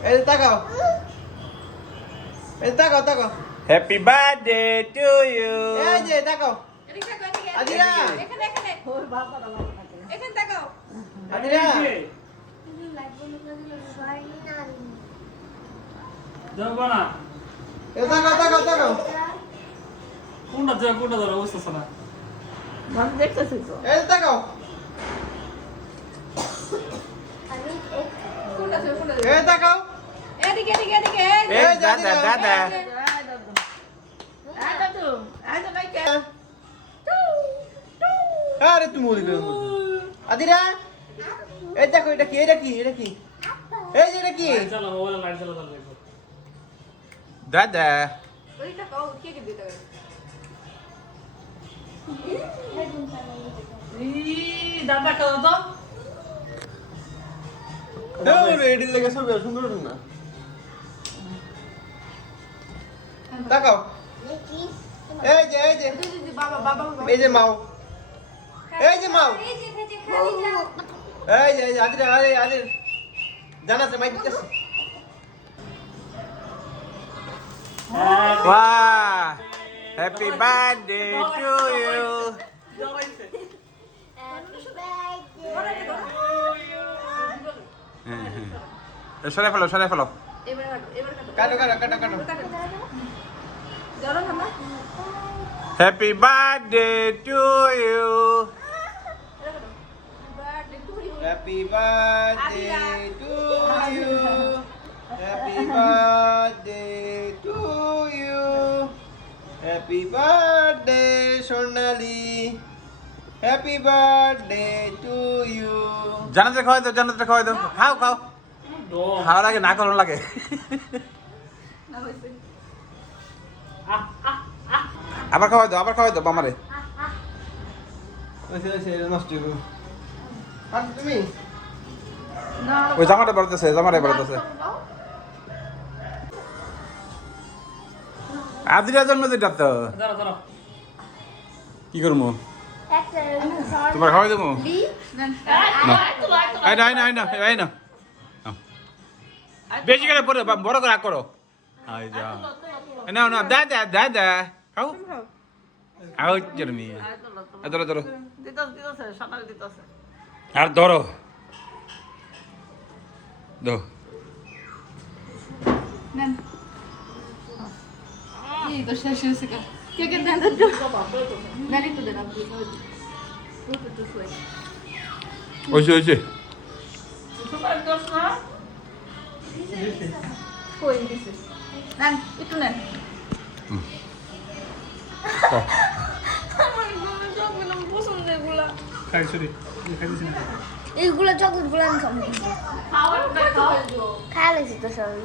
এই যে তাকাও এই তাকাও তাকাও হ্যাপি বার্থডে টু ইউ এই যে তাকাও আদিরা আদিরা যাবো না এই তাকাও তাকাও তাকাও কোনটা ধরো অবস্থা না এই যে তাকাও এই তাকাও এই দাদা দাদা আরে তুমি বলি আদিরা এই দেখো এটা কি এটা কি এটা কি এই যে এটা কি চলো মোবাইল লাইট চালা চালা দাদা দাদা খাও তো এটি লেগে সব সুন্দর না তাকাও এই যে এই যে মাও এই যে মাও এই যে আদিরা আরে আরে জানাছে মাইক দিতেছে বাহ হ্যাপি বার্থডে টু ইউ সরে ফেলো কাটো কাটো কাটো কাটো happy birthday to you Happy birthday to you. Happy birthday to you. Happy birthday, Sonali. Happy birthday to you. জানাতে খাওয়াই দাও খাও খাওয়ার আগে না করানো লাগে আবার খাওয়াই দাও বামারে ওই নষ্ট করো আর তুমি ওই জামাটা বাড়তেছে আদিরা জন্মদিনটা তো ধরো কি করবো তোমার খাওয়াই দেবো এই না বেশি করে পরে বড় করে রাগ করো না দাদা খাও আও জন্মি ধরো আর ধরো এই তো শেষ হয়েছে কেকের দেন তো গাড়ি তো দেন আপনি ওইছে কই দিছে নেন একটু নেন আমার জগগুলো পছন্দ এগুলা খাইছো রে খাইছিস না এইগুলো চকলেট গুলো আমি খাবো খাওয়ার খাওয়া খাওয়া লাগছে তো সবাই